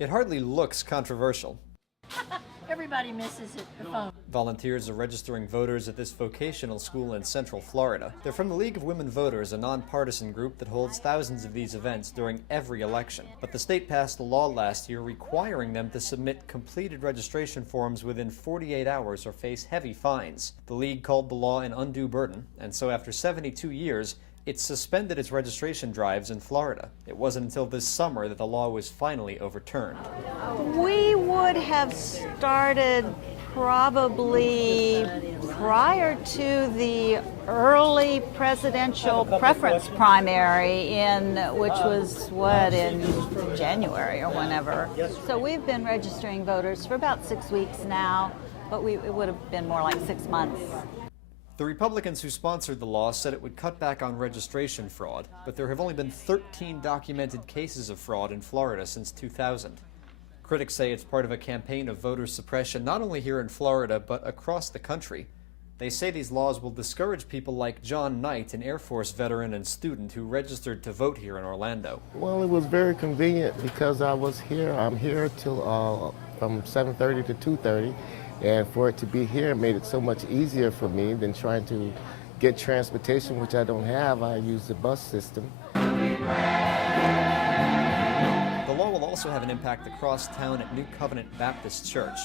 It hardly looks controversial. Everybody misses it, the phone. Volunteers are registering voters at this vocational school in Central Florida. They're from the League of Women Voters, a nonpartisan group that holds thousands of these events during every election. But the state passed a law last year requiring them to submit completed registration forms within 48 hours or face heavy fines. The League called the law an undue burden, and so after 72 years, it suspended its registration drives in Florida. It wasn't until this summer that the law was finally overturned. We would have started probably prior to the early presidential preference primary which was in January or whenever. So we've been registering voters for about 6 weeks now, but it would have been more like 6 months. The Republicans who sponsored the law said it would cut back on registration fraud, but there have only been 13 documented cases of fraud in Florida since 2000. Critics say it's part of a campaign of voter suppression not only here in Florida, but across the country. They say these laws will discourage people like John Knight, an Air Force veteran and student who registered to vote here in Orlando. Well, it was very convenient because I'm here till from 7:30 to 2:30. And for it to be here made it so much easier for me than trying to get transportation, which I don't have. I use the bus system. The law will also have an impact across town at New Covenant Baptist Church.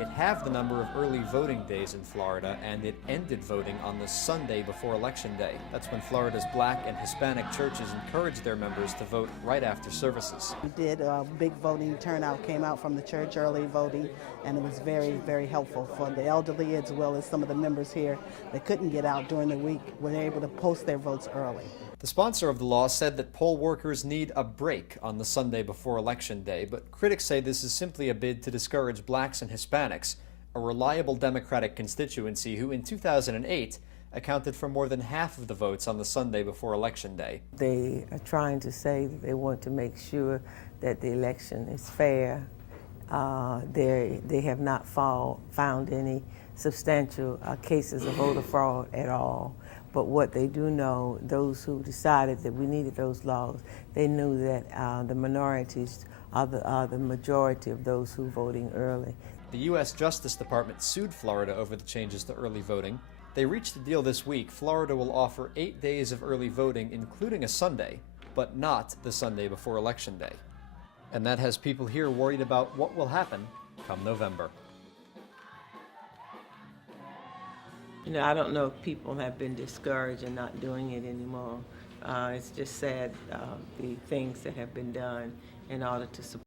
It halved the number of early voting days in Florida, and it ended voting on the Sunday before Election Day. That's when Florida's Black and Hispanic churches encourage their members to vote right after services. We did a big voting turnout, came out from the church early voting, and it was very, very helpful for the elderly as well as some of the members here that couldn't get out during the week were able to post their votes early. The sponsor of the law said that poll workers need a break on the Sunday before Election Day, but critics say this is simply a bid to discourage blacks and Hispanics, a reliable Democratic constituency who in 2008 accounted for more than half of the votes on the Sunday before Election Day. They are trying to say that they want to make sure that the election is fair. They have not found any substantial cases of voter fraud at all. But what they do know, those who decided that we needed those laws, they knew that the minorities are the majority of those who voting early. The U.S. Justice Department sued Florida over the changes to early voting. They reached a deal this week. Florida will offer 8 days of early voting, including a Sunday, but not the Sunday before Election Day. And that has people here worried about what will happen come November. You know, I don't know if people have been discouraged and not doing it anymore. It's just sad, the things that have been done in order to support